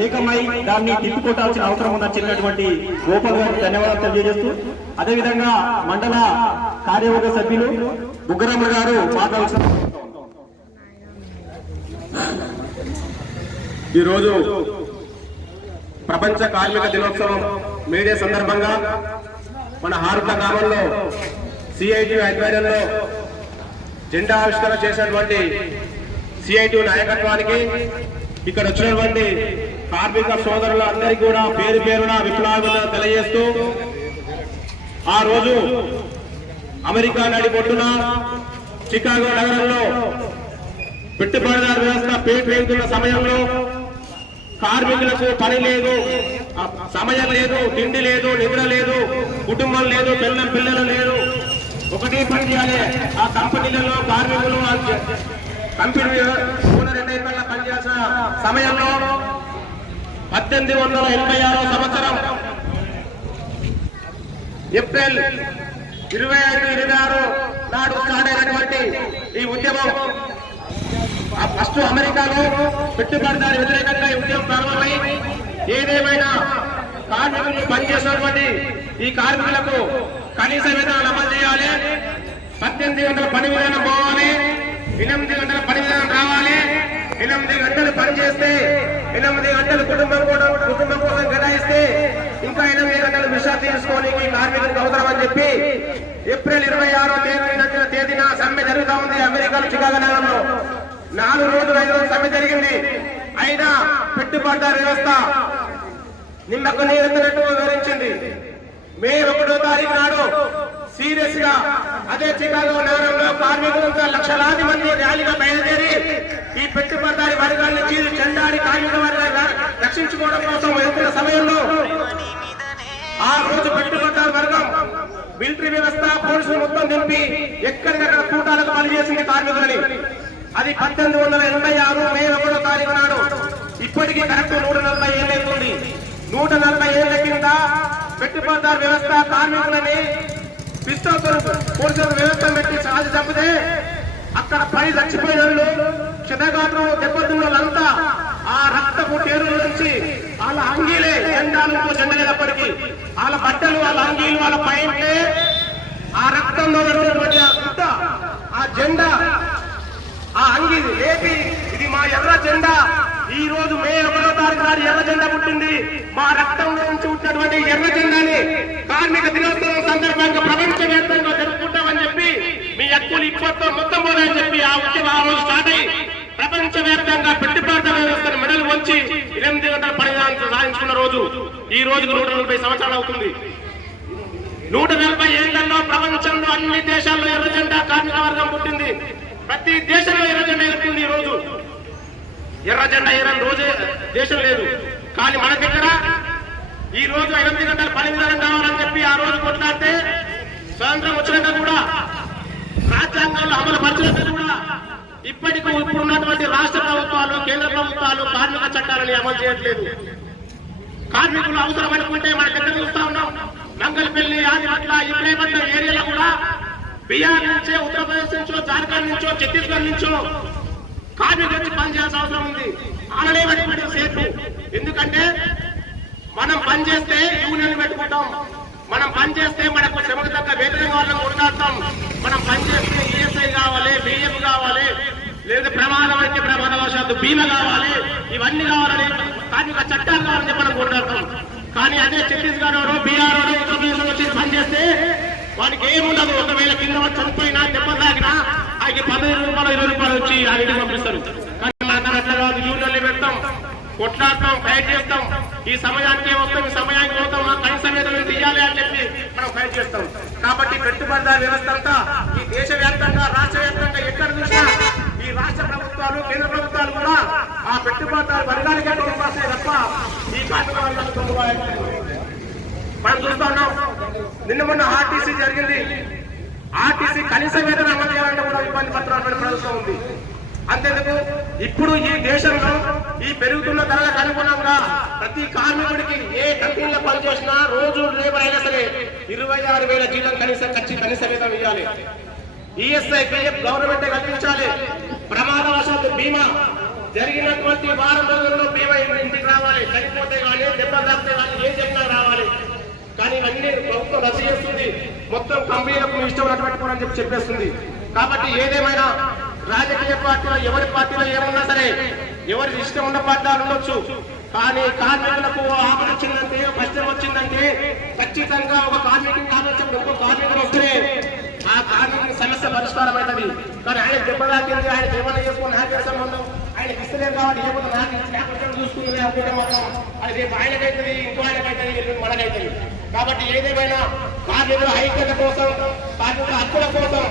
ఏకమై దాన్ని తిప్పికొట్టాల్సిన అవసరం ఉందని చెప్పినటువంటి గోపాల్ గారికి ధన్యవాదాలు తెలియజేస్తూ, అదేవిధంగా మండల కార్యవర్గ సభ్యులు బుగ్గరమ్మ గారు మాట్లాడాల్సిన. ఈరోజు ప్రపంచ కార్మిక దినోత్సవం మేడే సందర్భంగా మన హారుత గ్రామంలో సిఐటి ఆధ్వర్యంలో జెండా ఆవిష్కరణ చేసినటువంటి సిఐటి నాయకత్వానికి ఇక్కడ వచ్చినటువంటి కార్మిక సోదరుల అందరికీ కూడా పేరు పేరున విప్లవాలను తెలియజేస్తూ, ఆ రోజు అమెరికా నడిబొడ్డున చికాగో నగరంలో పెట్టుబడిదారు వ్యవస్థ పేరుతున్న సమయంలో కార్మికులకు పని లేదు, సమయం లేదు, తిండి లేదు, నిద్ర లేదు, కుటుంబం లేదు, పిల్లలు లేదు, ఒకటి పని చేయాలి. ఆ కంపెనీలలో కార్మికులు కంపెనీ ఓనర్ ఎన్ఐపల్లా పనిచేసిన సమయంలో 1886 సంవత్సరం ఏప్రిల్ 25-26 నాడు స్టార్ట్ అయినటువంటి ఈ ఉద్యమం ఫస్ట్ అమెరికాలో పెట్టుబడిదారి వ్యతిరేకంగా ఈ ఉద్యమం ప్రారంభమై, ఏదేమైనా కార్మికులు పనిచేసినటువంటి ఈ కార్మికులకు కనీస వేతనాలు అమలు చేయాలి, 18 గంటల పని విధానం పోవాలి, 8 గంటల పని విధానం రావాలి, 8 గంటలు పని చేస్తే 8 గంటలు కుటుంబం కోసం కేటాయిస్తే ఇంకా 8 గంటలు విశ్రాంతి తీసుకోవడానికి కార్మికులకు అవసరం అని చెప్పి ఏప్రిల్ 26వ తేదీన సమ్మె జరుగుతూ ఉంది అమెరికాలో చికాగో నగరంలో. 4 రోజులు 5 రోజులు సమ్మె జరిగింది. అయినా పెట్టుబడిదారు వ్యవస్థ నిమ్మకు నీరెత్తినట్టు వివరించింది. మే 1వ తారీఖు నాడు సీరియస్ గా అదే చికాగో నగరంలో కార్మికులంతా లక్షలాది మంది ర్యాలీగా బయలుదేరి ఈ పెట్టుబడిదారి వర్గాన్ని చీరి చెండాడి కార్మిక వర్గాన్ని రక్షించుకోవడం కోసం వెళ్తున్న సమయంలో ఆ రోజు పెట్టుబడిదారు వర్గం మిలిటరీ వ్యవస్థ పోలీసులు మొత్తం నింపి ఎక్కడికక్కడ కూటాలకు పనిచేసింది కార్మికులని. అది 1886 మే 1వ తారీఖు నాడు. ఇప్పటికీ కరెక్ట్ 140 ఏళ్ళు అవుతుంది. 140 ఏళ్ల కింద పెట్టుబడిదారు వ్యవస్థ కార్మికులని పిస్తోతో పోలీసుల వ్యవస్థ పెట్టి సాధి చంపితే అక్కడ పని చచ్చిపోయిన వాళ్ళు, క్షతగాత్రం దెబ్బతిన్న వాళ్ళంతా ఆ రక్తపు టేరుల నుంచి వాళ్ళ అంగీలే జెండాలు జెండలేనప్పటికీ వాళ్ళ బట్టలు, వాళ్ళ అంగీలు, వాళ్ళ పైంట్లే ఆ రక్తంలో ఉన్నటువంటి ఆ జెండా, ఆ అంగి లేపి ఇది మా ఎర్ర జెండా, ఈ రోజు మే 1వ తారీఖు నాడు ఎర్ర జెండా పుట్టింది, మా రక్తంలో నుంచి పుట్టినటువంటి ఎర్ర జెండాని కార్మిక దినోత్సవం సందర్భంగా ప్రపంచవ్యాప్తంగా జరుపుకుంటామని చెప్పి మీ హక్కులు ఇప్పట్లో మొత్తం పోదని చెప్పి ఆ ఉద్యమం ఆ రోజు స్టార్ట్ అయ్యి ప్రపంచవ్యాప్తంగా పెట్టుబడిదారు వ్యవస్థను మెడలు వంచి 8 గంటల పనిదాన్ని సాధించుకున్న రోజు ఈ రోజుకు 140 సంవత్సరాలు అవుతుంది. 140 ఏళ్లలో ప్రపంచంలో అన్ని దేశాల్లో ఎర్ర జెండా కార్మిక వర్గం పుట్టింది. ప్రతి దేశంలో ఎర్ర జెండా ఎగురుతుంది. ఈ రోజు ఎర్ర జెండా ఎగరని రోజే దేశం లేదు. కానీ మన దగ్గర ఈ రోజు 8 గంటల పని విధానం కావాలని చెప్పి ఆ రోజు కొట్లాడితే స్వాతంత్రం వచ్చినాక కూడా రాజ్యాంగంలో అమలు పరిచినాక కూడా ఇప్పుడున్నటువంటి రాష్ట్ర ప్రభుత్వాలు, కేంద్ర ప్రభుత్వాలు కార్మిక చట్టాలని అమలు చేయట్లేదు. కార్మికులు అవసరం అనుకుంటే మన దగ్గర చూస్తా ఉన్నాం. మంగళపల్లి, ఆదిపట్ల, ఇబ్రాహీంపట్ల ఏరియాలో కూడా బిహార్ నుంచో, ఉత్తరప్రదేశ్ నుంచో, జార్ఖండ్ నుంచో, ఛత్తీస్గఢ్ నుంచో కార్మికులు వచ్చి పనిచేయాల్సిన అవసరం ఉంది. అలానే పెట్టుబడి సేపు. ఎందుకంటే మనం పనిచేస్తే యూనియన్ పెట్టుకుంటాం, మనం పనిచేస్తే మనకు శ్రమకు తగ్గ వేతనం వాళ్ళని కొట్లాడతాం, మనం పనిచేస్తే ఈఎస్ఐ కావాలి, బిఎఫ్ కావాలి, లేదా ప్రమాదం అయితే ప్రమాదవశాత్తు బీమా కావాలి, ఇవన్నీ కావాలని కార్మిక చట్టాలు కావాలని చెప్పి మనం కొట్లాడతాం. కానీ అదే ఛత్తీస్గఢ్ బీహార్ ఉత్తరప్రదేశ్ వచ్చి పనిచేస్తే వానికి ఏముండదు. ఒకవేళ కింద వచ్చి చనిపోయినా దెబ్బ తాగినా ఆయనకి 15 రూపాయలు 20 రూపాయలు వచ్చి ఆ ఇంటికి పంపిస్తారు. కానీ మన అట్లా కాదు, యూనియన్లు పెడతాం, కొట్లాడతాం, ఫైట్ చేస్తాం. ఈ సమయానికి వస్తాం, ఈ సమయానికి పోతాం, కనీస వేతనం తీయాలి అని చెప్పి మనం ఫైట్ చేస్తాం. కాబట్టి పెట్టుబడిదారు వ్యవస్థ అంతా ఈ దేశవ్యాప్తంగా, రాష్ట్ర వ్యాప్తంగా ఎక్కడ చూసినా ఈ రాష్ట్ర ప్రభుత్వాలు, కేంద్ర ప్రభుత్వాలు కూడా ఆ పెట్టుబడిదారు వర్గానికే తోడ్పడతాయి తప్ప ఈ కార్మిక వర్గాలకు తోడ్పడాలి. మనం చూస్తా ఉన్నాం. నిన్న మొన్న ఆర్టీసీ జరిగింది. ఆర్టీసీ కనీస వేతనం అమలు చేయాలంటే కూడా ఇబ్బంది పడుతున్నటువంటి ప్రభుత్వం ఉంది. అంతేందుకు ఇప్పుడు ఈ దేశంలో ఈ పెరుగుతున్న ధరలకు అనుగుణంగా ప్రతి కార్మికుడికి ఏ కంపెనీలో పనిచేసినా రోజు లేబర్ అయినా సరే 26,000 జీతం కనీస వేతనం ఇవ్వాలి. ఈఎస్ఐ, పిఎఫ్ గవర్నమెంట్ కల్పించాలి. ప్రమాదవశాత్తు బీమా జరిగినటువంటి వారం రోజుల్లో బీమా ఇంటికి రావాలి. చనిపోతే కానీ దెబ్బలు తాకితే కానీ ఏం చెప్పినా రావాలి. కానీ ఇవన్నీ ప్రభుత్వం రద్దు చేస్తుంది. మొత్తం కంపెనీలకు మీ ఇష్టం పెట్టుకోవాలని చెప్పేస్తుంది. కాబట్టి ఏదేమైనా రాజకీయ పార్టీలో ఎవరి పార్టీలో ఏమున్నా సరే, ఎవరి ఇష్టం ఉన్న పార్టీలు ఉండొచ్చు. కానీ కార్మికులకు ఆపద వచ్చిందంటే, కష్టం వచ్చిందంటే ఖచ్చితంగా ఒక కార్మికుని ఆలోచించి ఇంకో కార్మికులు వస్తే ఆ కార్మికుని సమస్య పరిష్కారం అవుతుంది. కానీ ఆయన దెబ్బతాకింది, ఆయన ఏమైనా చేసుకుని నాకు సంబంధం, ఆయన ఇస్తలేదు కాబట్టి లేకపోతే నాకు చూసుకుంటుంది అనుకుంటే మాత్రం అది రేపు ఆయనకైతుంది, ఇంకో ఆయనకైతుంది, మనకైతుంది. కాబట్టి ఏదేమైనా కార్మికుల ఐక్యత కోసం, కార్మికుల హక్కుల కోసం